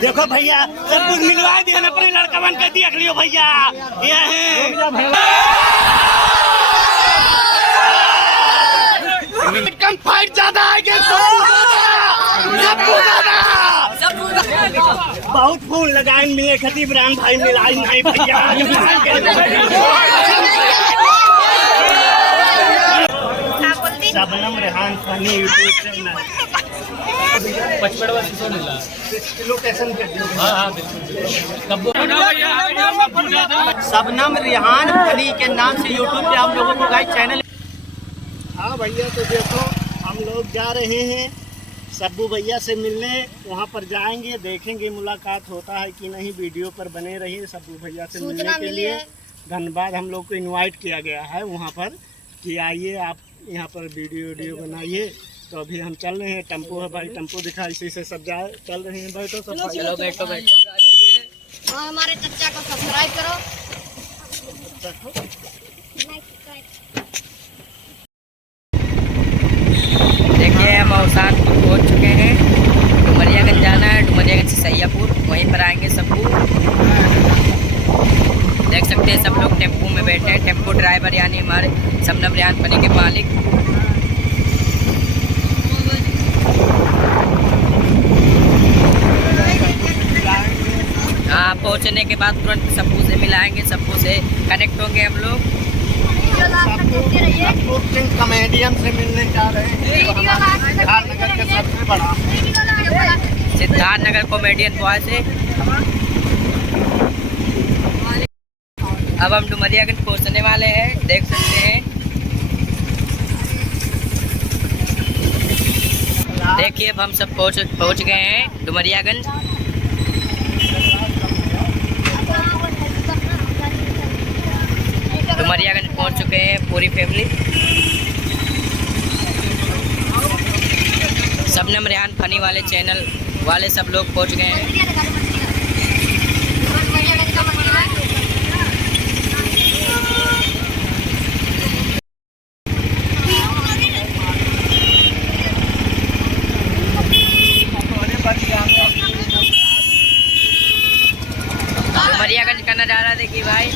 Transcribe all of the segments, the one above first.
देखो भैया सब कुछ मिलवा दिया ना, अपने लड़का बन के देख लियो भैया। ये कम फाइट ज्यादा आएंगे, बहुत फूल लगाए मिले खती ब्रांड भाई मिलाई नहीं भैया। Shabnam Rehan funny YouTube channel location भेज दो। हाँ सबनम रेहान फनी के नाम से यूट्यूब पे आप लोगों को गाइस चैनल। हाँ भैया तो देखो हम लोग जा रहे हैं सब्बू भैया से मिलने, वहाँ पर जाएंगे देखेंगे मुलाकात होता है कि नहीं। वीडियो पर बने रहिए। सब्बू भैया से मिलने के लिए धन्यवाद। हम लोग को इनवाइट किया गया है वहाँ पर कि आइए आप यहाँ पर वीडियो बनाइए। तो अभी हम चल रहे हैं, टेम्पो है भाई, टेम्पो दिखा, इसी से सब जा चल रहे हैं। बैठो सब, चलो बैठो बैठो। हमारे चच्चा को सब्सक्राइब करो। देखिए हम अवसान पहुँच चुके हैं। डुमरियागंज जाना है, डुमरियागंज से सैयापुर, वहीं पर आएंगे सबको। देख सकते हैं सब लोग टेम्पो में बैठे हैं। टेम्पो ड्राइवर यानी हमारे सबनम रेहान फनी के मालिक। हाँ पहुँचने के बाद तुरंत सबको से मिलाएंगे, सबको से कनेक्ट होंगे हम लोग। कॉमेडियन से मिलने जा रहे हैं सिद्धार्थनगर के सबसे बड़ा, सिद्धार्थनगर कॉमेडियन बॉय से। अब हम डुमरियागंज पहुंचने वाले हैं, देख सकते हैं। देखिए अब हम सब पहुंच गए हैं डुमरियागंज। डुमरियागंज पहुंच चुके हैं पूरी फैमिली। सबनम रेहान फनी वाले चैनल वाले सब लोग पहुंच गए हैं। डुमरियागंज का नज़ारा देखिए भाई।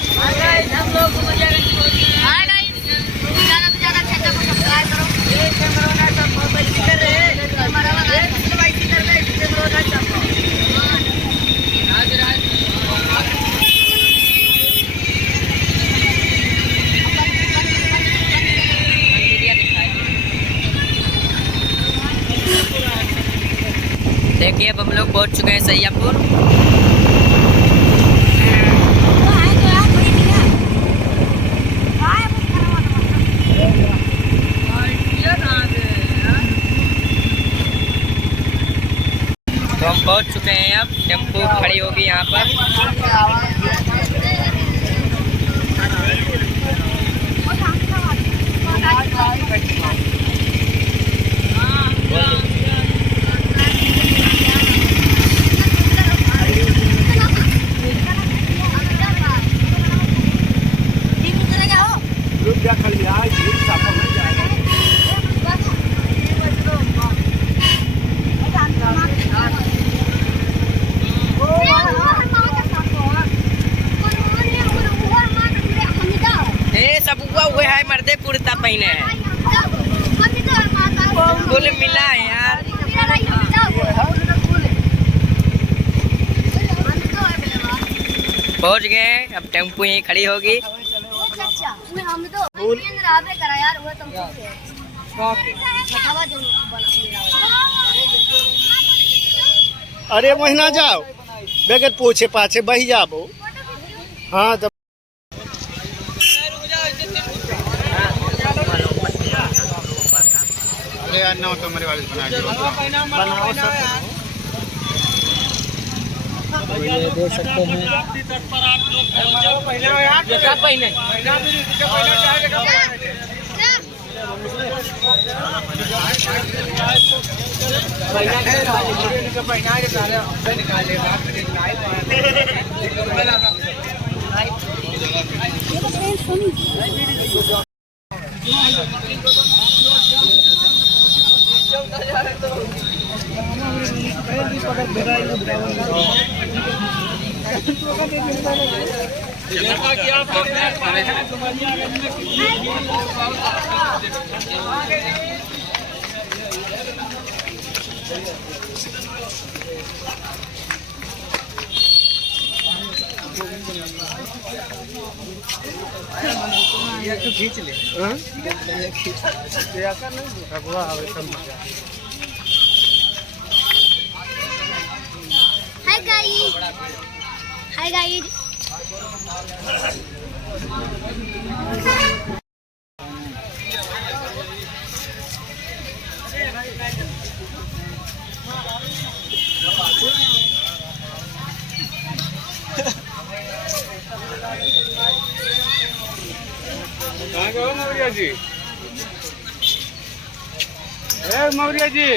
देखिए अब हम लोग पहुंच चुके हैं सैयापुर। तो हम पहुंच चुके हैं, अब टेम्पो खड़ी होगी यहाँ पर। हुए है मर्दे कुर्ता पहने हैं, फुल मिला है यार। पहुंच गए, अब टेम्पो यहीं खड़ी होगी। अरे वही ना जाओ बगैर पूछे पाछे बही जाबो। हाँ तो तो मेरे वाले बनाओ सब। ये देख सकते हैं खींच ले हाय गाइस, हाय गाइस। कहाँ गए हो मौर्य जी? मौर्य जी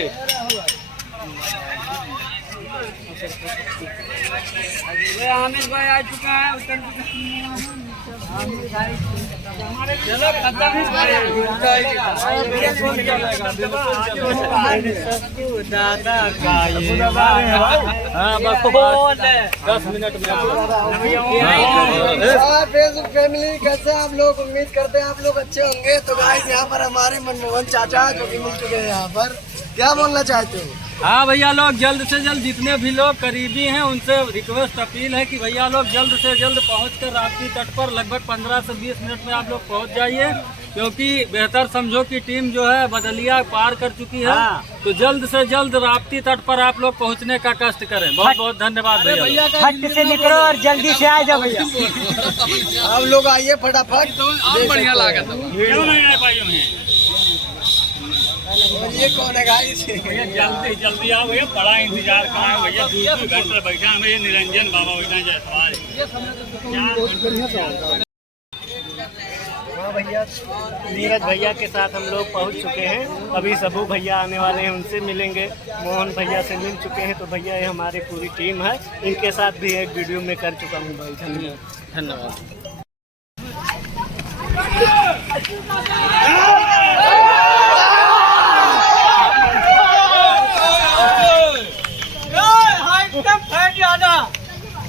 हामिद भाई आ चुका है। चलो दादा का बस 10 मिनट में फेसबुक फैमिली कैसे आप लोग? उम्मीद करते हैं आप लोग अच्छे होंगे। तो गाइस यहाँ पर हमारे मनमोहन चाचा जो कि मिल चुके हैं यहाँ पर, क्या बोलना चाहते हो? हाँ भैया लोग जल्द से जल्द जितने भी लोग करीबी हैं उनसे रिक्वेस्ट अपील है कि भैया लोग जल्द से जल्द पहुंचकर राप्ती तट पर लगभग 15 से 20 मिनट में आप लोग पहुंच जाइए, क्योंकि बेहतर समझो की टीम जो है बदलिया पार कर चुकी है। तो जल्द से जल्द राप्ती तट पर आप लोग पहुंचने का कष्ट करें। बहुत बहुत धन्यवाद भैया। फट से निकलो और जल्दी से आ जाओ भैया। आप लोग आइए फटाफट। बढ़िया लागत क्यों नहीं आए भाई? ये कौन है गाइस? भैया जल्दी जल्दी आओ भैया, बड़ा इंतजार करा है भैया। दूसरे घर पर बैठा है भैया, निरंजन बाबा बैठा जयसवाल। हाँ भैया, नीरज भैया के साथ हम लोग पहुंच चुके हैं। अभी सबू भैया आने वाले हैं, उनसे मिलेंगे। मोहन भैया से मिल चुके हैं। तो भैया ये हमारी पूरी टीम है, इनके साथ भी एक वीडियो में कर चुका हूँ भाई। धन्यवाद।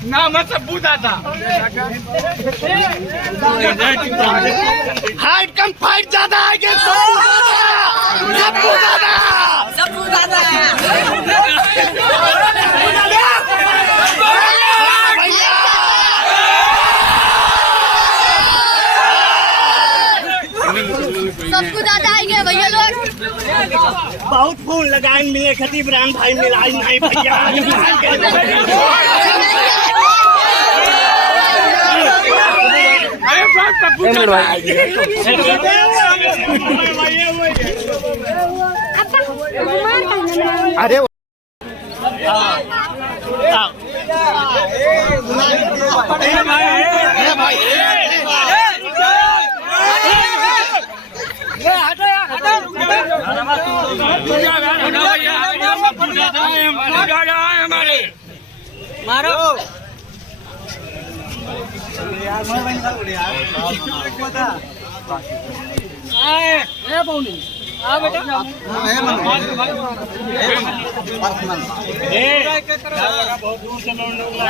ना मतलब बूता था। हाइट कम फाइट ज्यादा है कि सबको ज्यादा आएंगे भैया लोग। बहुत फूल लगाए मिले खती ब्रांड भाई मिलाई नहीं भैया। अरे मारो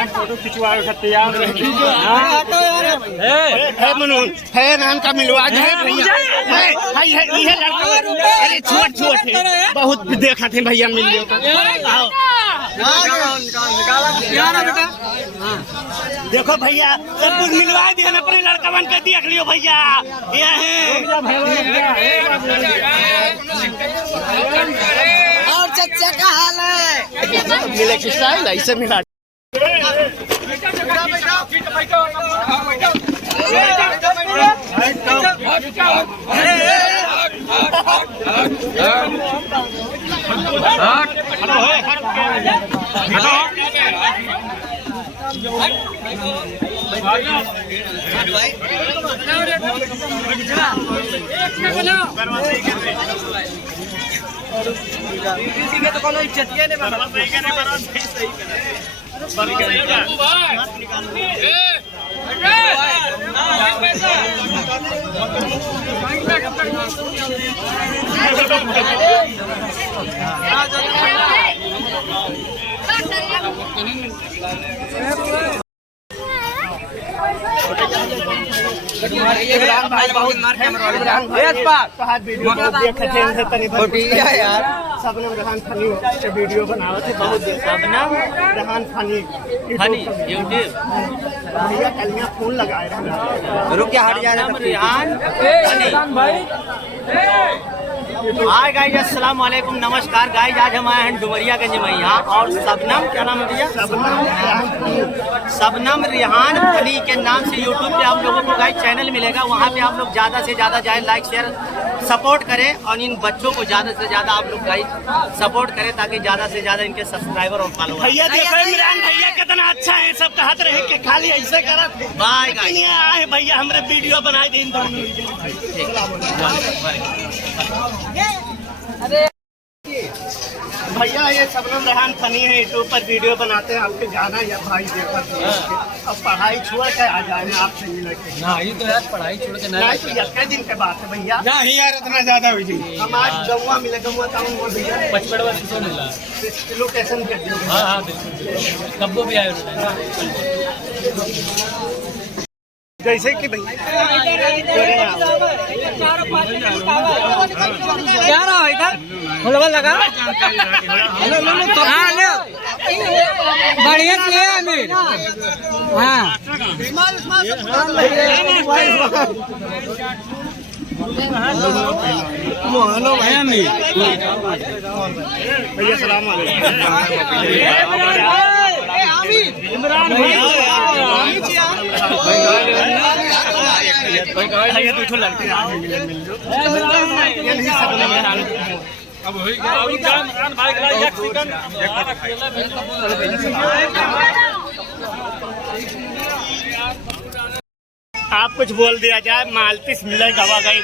फोटो खिंचवा तैयार नाम का मिलवा भैया। अरे छोट छोट है, बहुत देखा थे भैया मिल लियो। देखो भैया सब कुछ मिलवा दिया ना, अपने लड़का बन के देख लियो भैया। ये और चचा का हाल है? मिले की स्टाइल ऐसे मिला। तो कोनो इज्जत नहीं सबनम रेहान फनी के वीडियो बनावत है बहुत दिन। सबनम रेहान फनी यूट्यूब भैया कलियां फोन लगाए रहे। रुक क्या हट जा रहा है रेहान भाई। हाय गाइस, अस्सलाम वालेकुम, नमस्कार गाइस। आज हम आए हैं डुमरियागंज में यहाँ, और सबनम, क्या नाम है भैया? सबनम रेहान फनी के नाम से यूट्यूब पे आप लोगों को गाइस चैनल मिलेगा। वहाँ पे आप लोग ज़्यादा से ज़्यादा जाए, लाइक शेयर सपोर्ट करें, और इन बच्चों को ज़्यादा से ज़्यादा आप लोग गाइस सपोर्ट करें, ताकि ज़्यादा से ज़्यादा इनके सब्सक्राइबर और फॉलोअर। भैया देखो इमरान भैया कितना अच्छा है, सब कहते रहे कि खाली ऐसे करत बाय गाइस। आए भैया हमरे वीडियो बनाए दिन भैया। ये सबनम रेहान फनी है, यूट्यूब पर वीडियो बनाते हैं। आपके गाना या भाई देखा अब पढ़ाई छोड़ के आ जाए आपसे मिले के ना, ये तो यार पढ़ाई छोड़ के नहीं, तो यह दिन के बात है भैया। नहीं यार, इतना ज्यादा हुई। हम आज गौवा मिले, गौवा टाउन में भैया 55 से मिला। लोकेशन भेज दियो। हाँ हाँ बिल्कुल, कब्बो भी आए जैसे कि भैया क्या रहा है इधर फुलवा लगा बढ़िया से अमीर। हाँ भैया सलाम आप कुछ बोल दिया जाए। मालतीस मिले गवा गई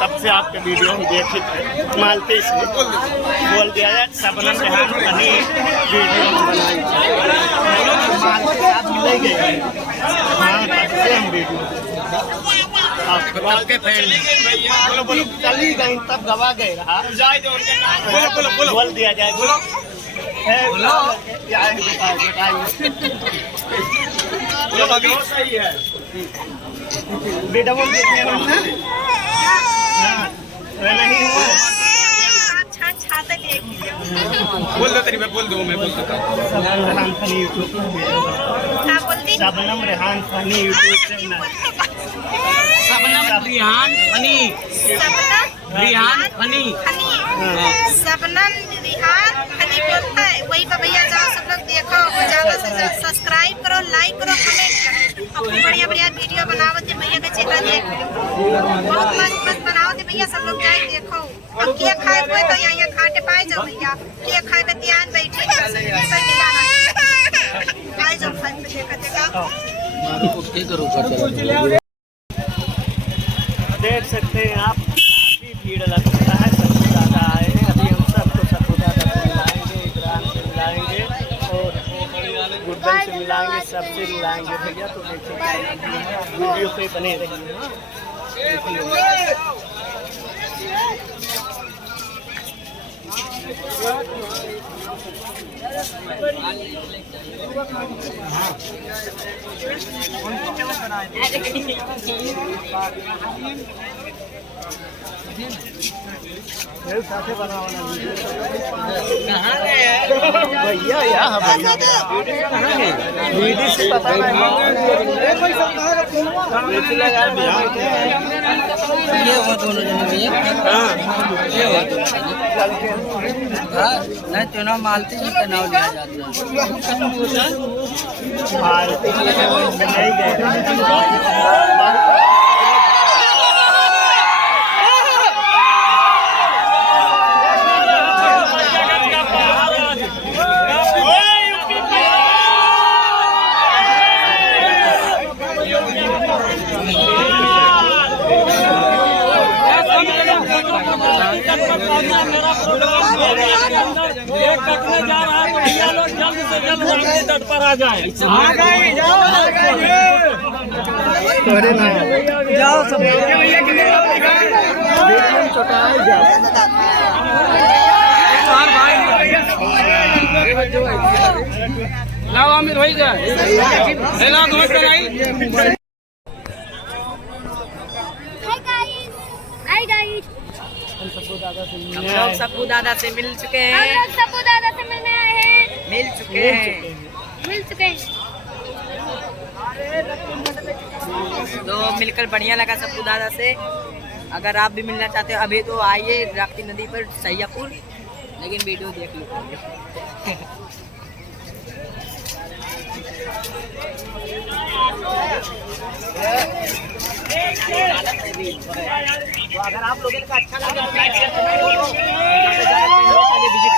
तब से आपके वीडियो में देखी थे। मालतीस बोल दिया जाए, सबनम रेहान फनी वीडियो बनाई आप मिले गए। हाँ, तब से हम वीडियो चली गई, तब गवा गए रहा। बोल दिया जाए, सही है बेटा। वो देखने नहीं हुआ। बोल दो तेरी, मैं बोल दूँ, मैं बोल सकता हूँ। सबनम रेहान फनी यूट्यूब, सबनम रेहान फनी यूट्यूब चैनल। सबनम रेहान फनी, रेहान फनी, सबनम रेहान फनी बोलता है वही पर भैया जाओ, सब लोग देखो, ज्यादा से ज्यादा सब्सक्राइब करो, लाइक करो, कमेंट करो। और बढ़िया बढ़िया वीडियो बनावत है भैया का चेहरा देख बहुत मस्त मस्त बनावत है भैया। सब लोग जाए देखो। अब क्या खाए हुए तो यहाँ खाटे पाए जाओ भैया। क्या खाए का ध्यान बैठे आए जाओ, खाए देखा देख सकते हैं आप, काफी भीड़ लगता है, सबसे ज़्यादा आए हैं। अभी हम सबको ज़्यादा मिलाएंगे, इमरान से मिलाएंगे और गुड्डन से मिलाएंगे, सबसे मिलाएंगे भैया। तो देखिए वीडियो पे बने रहिए। साथे बनाना भैया, यहाँ वीडियो से पता नहीं चुनाव मालती जी का नाम लिया जाता है। कटने जा रहा है, तो भैया लोग जल्द से जल्द राप्ती तट पर आ जाए। जाओ सब भाई लाओ आमिर भाई जा हेलो कमेंट कराई। हाय गाइस हम लोग सप्पू दादा से मिल चुके हम हैं। लोग सप्पू दादा से मिलने आए हैं। मिल चुके हैं तो मिलकर बढ़िया लगा सप्पू दादा से। अगर आप भी मिलना चाहते हो अभी तो आइए राप्ती नदी पर सैयापुर, लेकिन वीडियो देख लो। तो अगर आप लोगों को अच्छा लगे तो लाइक शेयर कमेंट पहले विजिट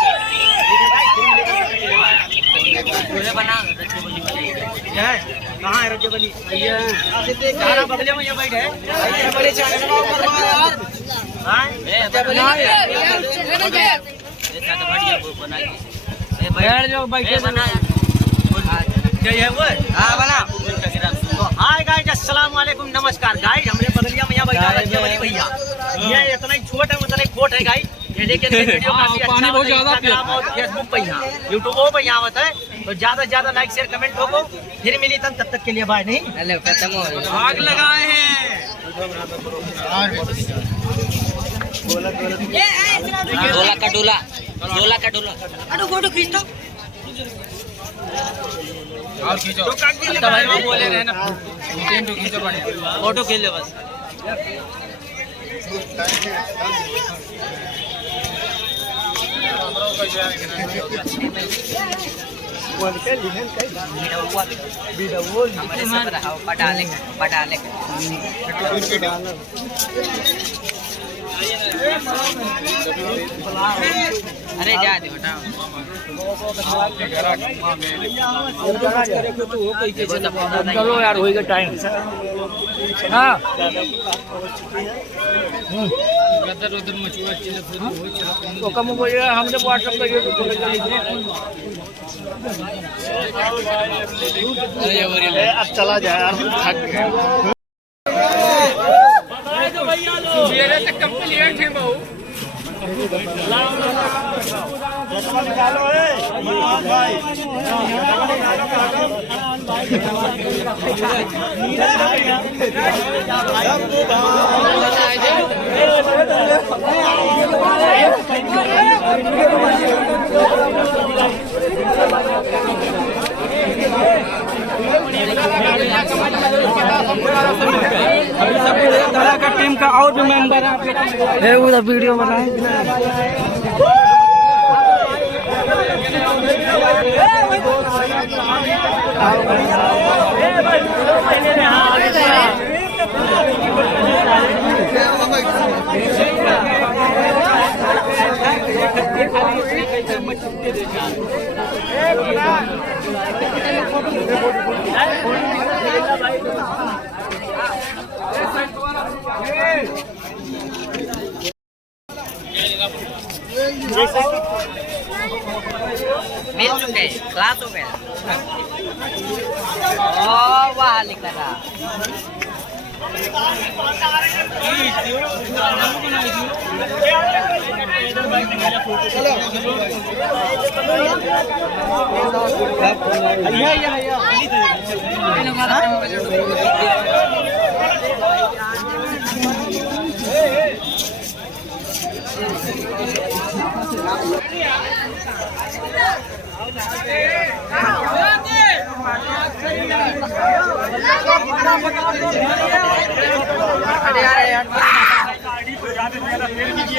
कहाँ है रजबली भैया बगले में ये बैठ है बड़े हाय गाइस अस्सलाम वालेकुम नमस्कार गाइस। हमरे बगलिया में यहाँ बैठा रजबली भैया, ये इतना ही छोट है उतना ही खोट है गाइस। ये देखिए वीडियो काफी अच्छा है। इंस्टाग्राम और फेसबुक पे यहाँ यूट्यूब पे यहाँ होता है, तो ज्यादा से ज्यादा लाइक शेयर कमेंट हो। फिर मिली तब तक के लिए बाय नहीं। हेलो खत्म हो आग लगाए हैं डोला का डोला, डोला का डोला। अरे फोटो खींच दो और खींचो तो भाई वो बोले रहे ना फोटो खींच लो बस। हमारे सब रहा पटाले अरे जा दो चलो यार होएगा टाइम। हाँ उधर मछुआ तो कम बोलिए हमने व्हाट्सएप करिए अब चला जाए यार थक गए। मेरे से कंप्लीट है बहू। का टीम का और भी मेंबर है उधर वीडियो बनाए। मिल चुके क्लास हो गया। वाह लिख रहा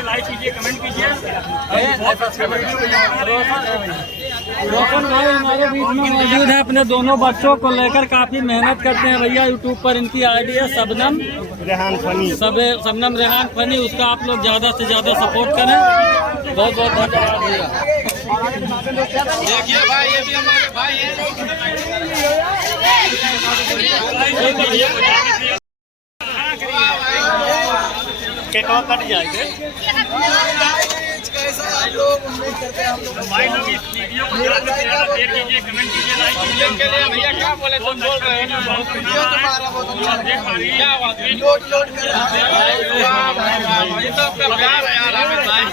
लाइक कीजिए, कमेंट कीजिए। रोशन भाई हमारे बीच में मौजूद है, अपने दोनों बच्चों को लेकर काफी मेहनत करते हैं भैया। यूट्यूब पर इनकी आईडी है शबनम रेहान फनी, शबनम रेहान फनी। उसका आप लोग ज्यादा से ज्यादा सपोर्ट करें। बहुत बहुत धन्यवाद भैया। देखिए भाई ये भी हमारे भाई हैं। केक कट जाएगा। आप लोग उम्मीद करते हैं हम लोग भाई लोग इस वीडियो को ज़्यादा से ज़्यादा शेयर कीजिए, कमेंट कीजिए, लाइक कीजिए। के लिए भैया क्या बोले, तुम बोल रहे हैं ना, बहुत वीडियो तुम्हारा बहुत अच्छा लगा। क्या बात है, लोड कर रहा है। ये तो कर रहा है यार हमें भाई।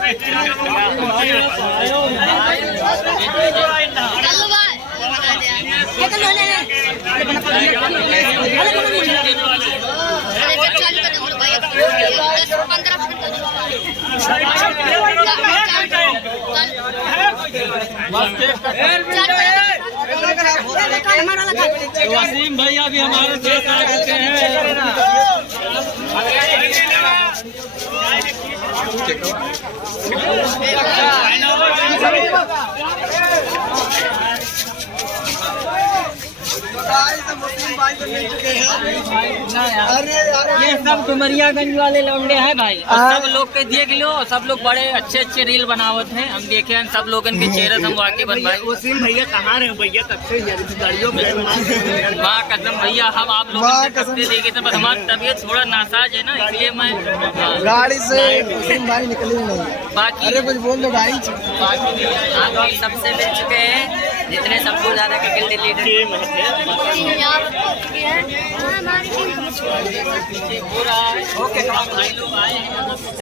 वसीम भैया भी हमारे साथ आ चुके मुस्लिम भाई तो मिल चुके हैं। अरे यार ये सब डुमरियागंज वाले लौंडे हैं भाई, और सब लोग के देख लो, सब लोग बड़े अच्छे अच्छे रील बनावत हैं। हम देखे हैं सब लोगन के चेहरे हम वाकिफ हैं भाई। वसीम भैया कहाँ रहे भैया, तब से गाड़ियों में वाह कसम भैया, हम आप लोग देखे थे, बस हमारी तबीयत थोड़ा नासाज है ना, इसलिए मैं गाड़ी से मुस्लिम भाई निकले नहीं। बाकी अरे कुछ बोल दो भाई। आप लोग सबसे मिल चुके हैं, जितने सबको ज्यादा क्रिकेट लीडर हमारी टीम ओके भाई लोग आए हैं।